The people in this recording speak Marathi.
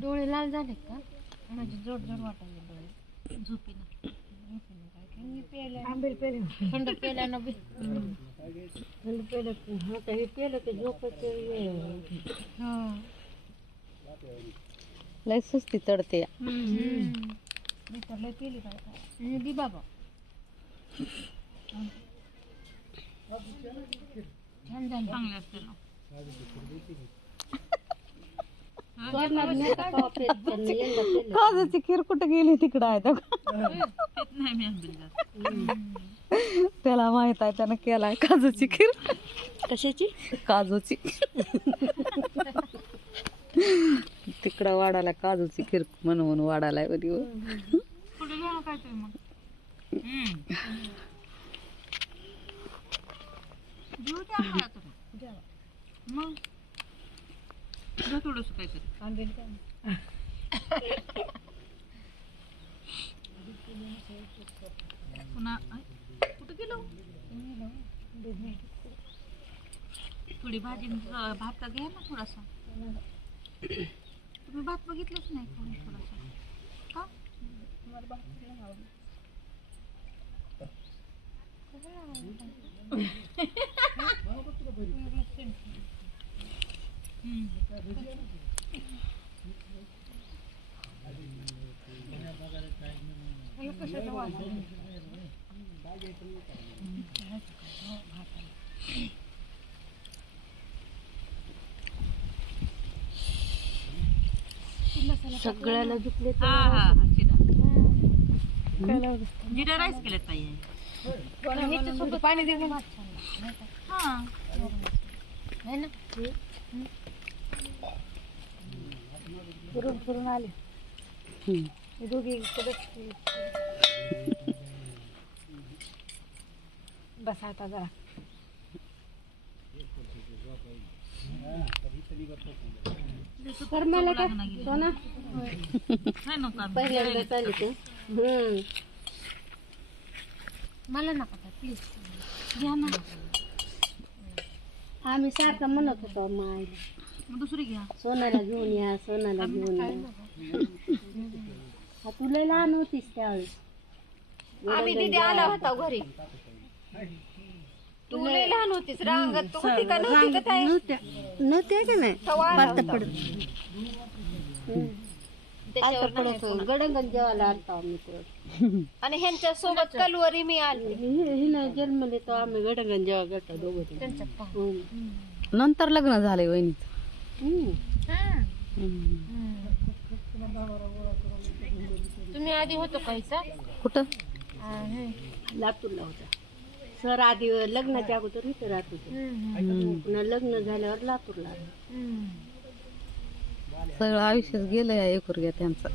डोळे लाल झाले का? माझी जोड जोड वाटायला डोळे झोपीनं आंबेल पेले थंड पेल्यानं बी थंड पेलं आता हे पेलं की झोपायचं लय सुस्ती चढते. लय पेली काय बी बाबा छान झालं चांगलं असतं. काजूची खीर कुठं गेली तिकडं आहे त्याला माहित आहे त्यानं केलाय काजूची खीर. कशाची? काजूची. तिकडं वाढायला काजूची खीर म्हणून वाढायला बरी. पुढे घ्या काय तुम्ही मग घेऊ द्या मला तुम्ही मग थोडस काहीतरी आंबेल काय पुन्हा कुठं गेलो थोडी भाजी भात का घ्या ना थोडासा. तुम्ही भात बघितलंच नाही थोडासा का? तुम्हाला भात सगळ्याला दुखले. जिरा राईस केलं पाहिजे पाणी दे ना फिरून फिरून आले दोघी बस आता जरा मला का सोना पहिल्यांदा चालू ते मला नका प्लीज घ्या ना. आम्ही सारखं म्हणत होतो मायला दुसरी घ्या सोनाला घेऊन या सोनाला घेऊन या. तू लय लहान होतीस त्यावेळेस. आम्ही दीदी आला होता घरी. तू लय लहान होतीस रांगत तू होती का नव्हती का? नव्हते का नाही गडंगण जेवायला आलता आम्ही. आणि ह्यांच्या सोबत कलवरी मी आली. हिनं जन्मले तो आम्ही गडंगण जेव्हा गटा दोघं. नंतर लग्न झालंय वहिनीच. तुम्ही आधी होतो काहीचा कुठं? लातूरला होता. सर आधी लग्नाच्या अगोदर इथे राहत होते. पुन्हा लग्न झाल्यावर लातूरला आलो. सगळं आयुष्यच गेलं या एकुरग्या त्यांचं.